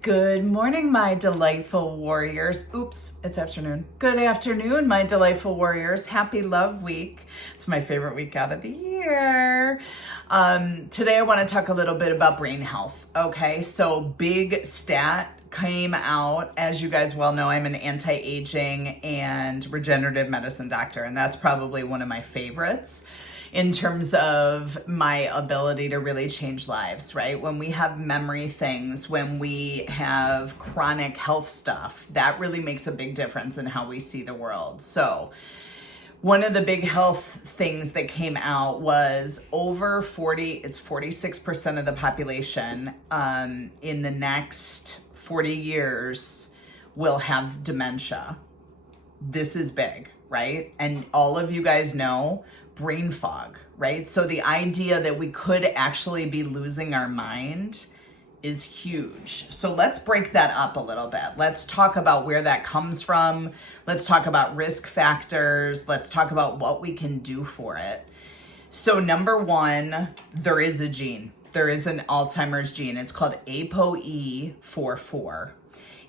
Good morning, my delightful warriors. Oops, it's afternoon. Good afternoon, my delightful warriors. Happy Love Week. It's my favorite week out of the year. Today I want to talk a little bit about brain health. Okay, so big stat came out. As you guys well know, I'm an anti-aging and regenerative medicine doctor, and that's probably one of my favorites in terms of my ability to really change lives, right? When we have memory things, when we have chronic health stuff, that really makes a big difference in how we see the world. So one of the big health things that came out was over 46% of the population in the next 40 years will have dementia. This is big, right? And all of you guys know brain fog, right? So the idea that we could actually be losing our mind is huge. So let's break that up a little bit. Let's talk about where that comes from. Let's talk about risk factors. Let's talk about what we can do for it. So number one, there is a gene. There is an Alzheimer's gene. It's called ApoE44.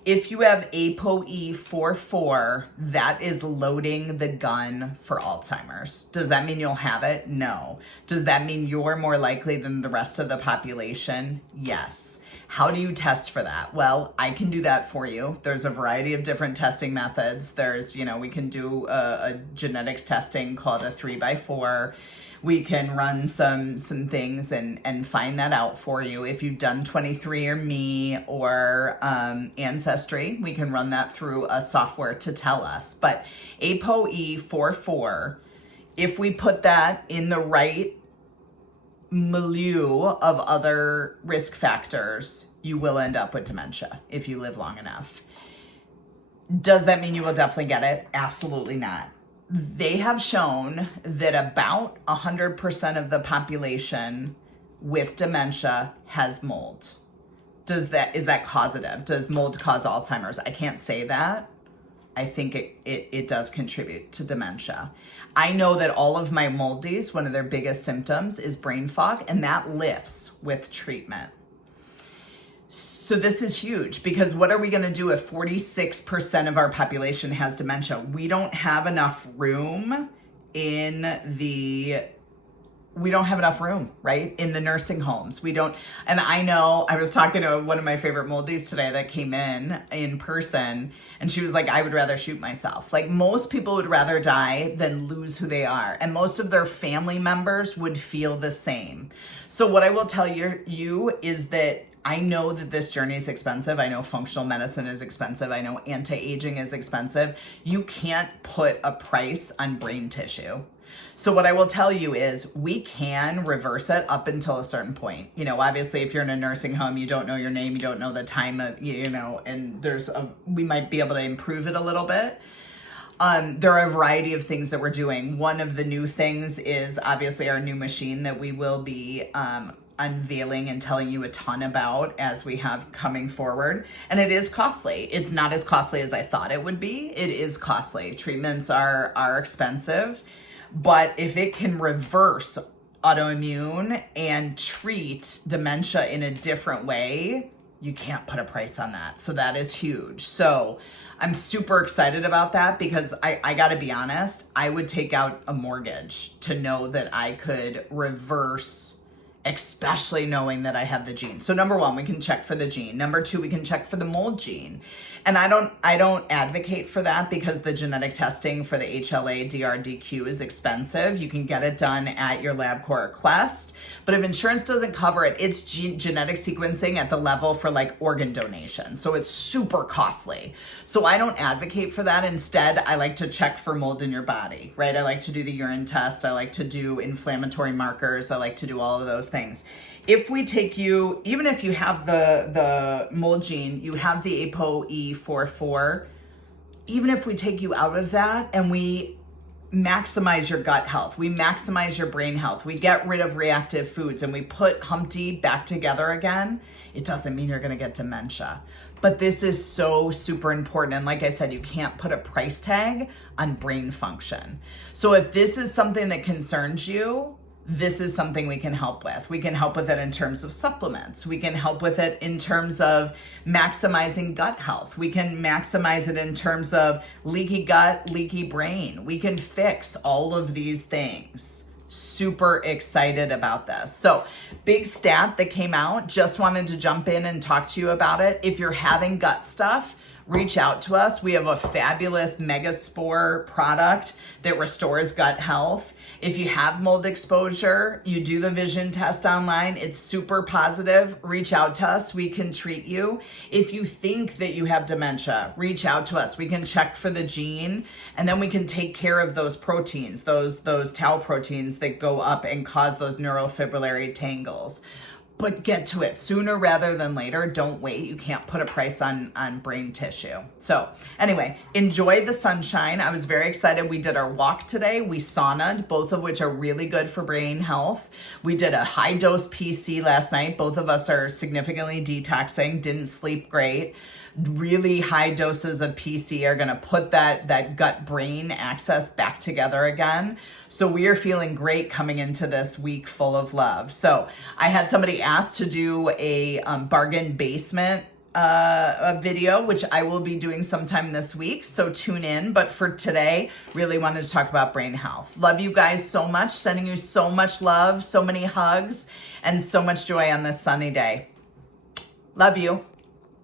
If you have ApoE44, that is loading the gun for Alzheimer's. Does that mean you'll have it? No. Does that mean you're more likely than the rest of the population? Yes. How do you test for that? Well, I can do that for you. There's a variety of different testing methods. We can do a genetics testing called a 3x4. We can run some things and find that out for you. If you've done 23andMe or Ancestry, we can run that through a software to tell us. But ApoE44, if we put that in the right milieu of other risk factors, you will end up with dementia if you live long enough. Does that mean you will definitely get it? Absolutely not. They have shown that about 100% of the population with dementia has mold. Is that causative? Does mold cause Alzheimer's? I can't say that. I think it does contribute to dementia. I know that all of my moldies, one of their biggest symptoms is brain fog, and that lifts with treatment. So this is huge, because what are we going to do if 46% of our population has dementia? We don't have enough room right? In the nursing homes. And I know I was talking to one of my favorite moldies today that came in person, and she was like, I would rather shoot myself. Like, most people would rather die than lose who they are. And most of their family members would feel the same. So what I will tell you is that I know that this journey is expensive. I know functional medicine is expensive. I know anti-aging is expensive. You can't put a price on brain tissue. So what I will tell you is we can reverse it up until a certain point. Obviously, if you're in a nursing home, you don't know your name, you don't know the time of, and we might be able to improve it a little bit. There are a variety of things that we're doing. One of the new things is obviously our new machine that we will be unveiling and telling you a ton about as we have coming forward. And it is costly. It's not as costly as I thought it would be. It is costly. Treatments are expensive, but if it can reverse autoimmune and treat dementia in a different way, you can't put a price on that. So that is huge. So I'm super excited about that, because I gotta be honest, I would take out a mortgage to know that I could reverse, especially knowing that I have the gene. So number one, we can check for the gene. Number two, we can check for the mold gene. And I don't advocate for that, because the genetic testing for the HLA-DRDQ is expensive. You can get it done at your LabCorp request. But if insurance doesn't cover it, it's genetic sequencing at the level for like organ donation. So it's super costly. So I don't advocate for that. Instead, I like to check for mold in your body, right? I like to do the urine test. I like to do inflammatory markers. I like to do all of those things. If we take you, even if you have the mold gene, you have the ApoE44, even if we take you out of that and we maximize your gut health, we maximize your brain health, we get rid of reactive foods, and we put Humpty back together again, it doesn't mean you're going to get dementia. But this is so super important. And like I said, you can't put a price tag on brain function. So if this is something that concerns you, this is something we can help with. We can help with it in terms of supplements. We can help with it in terms of maximizing gut health. We can maximize it in terms of leaky gut, leaky brain. We can fix all of these things. Super excited about this. So, big stat that came out, just wanted to jump in and talk to you about it. If you're having gut stuff, reach out to us. We have a fabulous Megaspore product that restores gut health. If you have mold exposure, you do the vision test online. It's super positive. Reach out to us. We can treat you. If you think that you have dementia, reach out to us. We can check for the gene, and then we can take care of those proteins, those tau proteins that go up and cause those neurofibrillary tangles. But get to it sooner rather than later. Don't wait. You can't put a price on brain tissue. So anyway, enjoy the sunshine. I was very excited. We did our walk today. We saunaed, both of which are really good for brain health. We did a high dose PC last night. Both of us are significantly detoxing, didn't sleep great. Really high doses of PC are going to put that gut brain axis back together again. So we are feeling great coming into this week full of love. So I had somebody ask to do a bargain basement a video, which I will be doing sometime this week. So tune in. But for today, really wanted to talk about brain health. Love you guys so much. Sending you so much love, so many hugs, and so much joy on this sunny day. Love you.